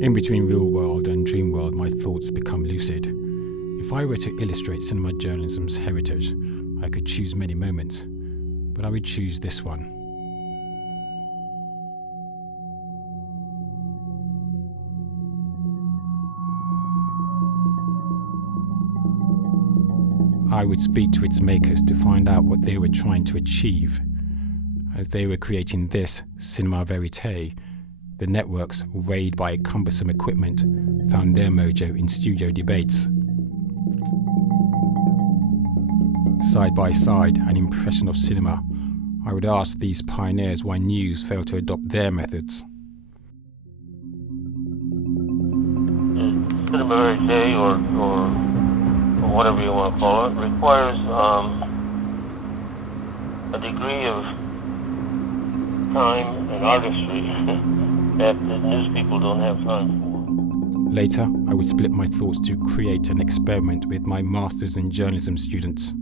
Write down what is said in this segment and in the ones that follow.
In between real world and dream world, my thoughts become lucid. If I were to illustrate cinema journalism's heritage, I could choose many moments, but I would choose this one. I would speak to its makers to find out what they were trying to achieve. As they were creating this cinema verite, the networks, weighed by cumbersome equipment, found their mojo in studio debates. Side by side, an impression of cinema, I would ask these pioneers why news failed to adopt their methods. Cinema verite, or whatever you want to call it, requires a degree of time and artistry that the news people don't have time for. Later, I would split my thoughts to create an experiment with my Masters in Journalism students.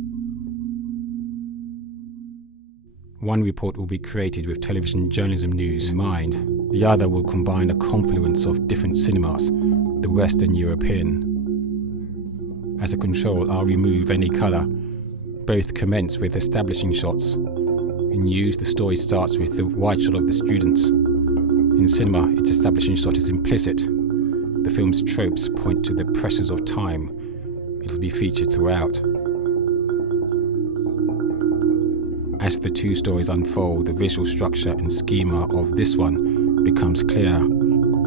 One report will be created with television journalism news in mind. The other will combine a confluence of different cinemas, the Western European. As a control, I'll remove any colour. Both commence with establishing shots. In news, the story starts with the wide shot of the students. In cinema, its establishing shot is implicit. The film's tropes point to the pressures of time. It'll be featured throughout. As the two stories unfold, the visual structure and schema of this one becomes clear.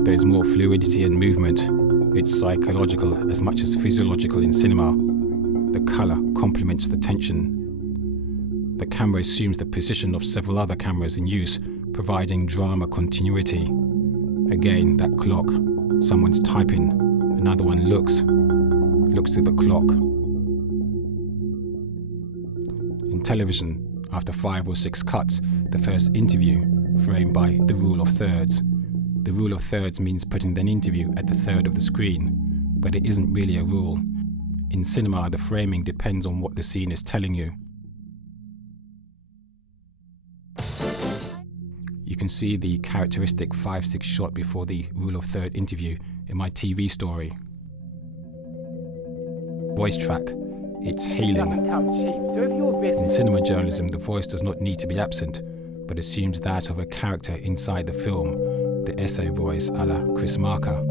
There is more fluidity and movement. It's psychological as much as physiological in cinema. The colour complements the tension. The camera assumes the position of several other cameras in use, providing drama continuity. Again, that clock. Someone's typing. Another one looks to the clock. In television, after 5 or 6 cuts, the first interview, framed by the rule of thirds. The rule of thirds means putting an interview at the third of the screen, but it isn't really a rule. In cinema, the framing depends on what the scene is telling you. You can see the characteristic 5-6 shot before the rule of third interview in my TV story. Voice track. It's hailing. In cinema journalism, the voice does not need to be absent, but assumes that of a character inside the film, the essay voice a la Chris Marker.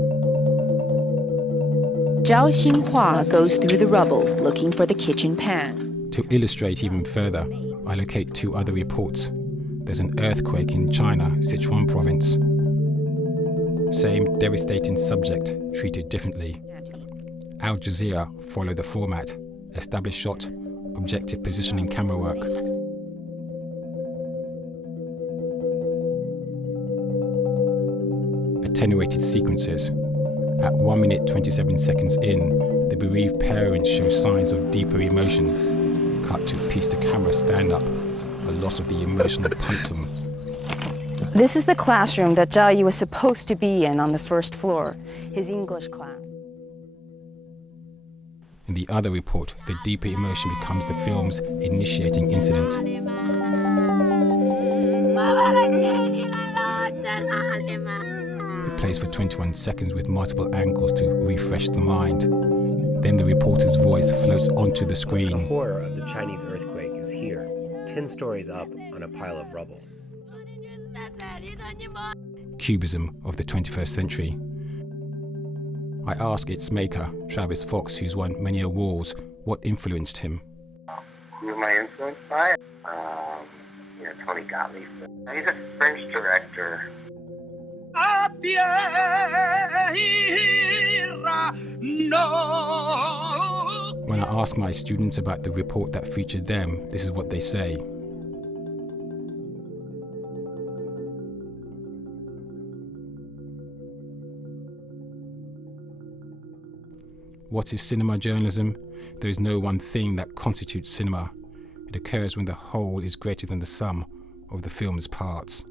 Zhao Xinhua goes through the rubble looking for the kitchen pan. To illustrate even further, I locate 2 other reports. There's an earthquake in China, Sichuan province. Same devastating subject, treated differently. Al Jazeera follow the format. Established shot, objective positioning camera work. Attenuated sequences. At 1 minute 27 seconds in, the bereaved parents show signs of deeper emotion. Cut to piece the camera stand up, a loss of the emotional punctum. This is the classroom that Zhao Yi was supposed to be in on the first floor, his English class. In the other report, the deeper emotion becomes the film's initiating incident. It plays for 21 seconds with multiple angles to refresh the mind. Then the reporter's voice floats onto the screen. The horror of the Chinese earthquake is here, 10 stories up on a pile of rubble. Cubism of the 21st century. I ask its maker, Travis Fox, who's won many awards, what influenced him. Who am I influenced by? Tony Gottlieb. He's a French director. When I ask my students about the report that featured them, this is what they say. What is cinema journalism? There is no one thing that constitutes cinema. It occurs when the whole is greater than the sum of the film's parts.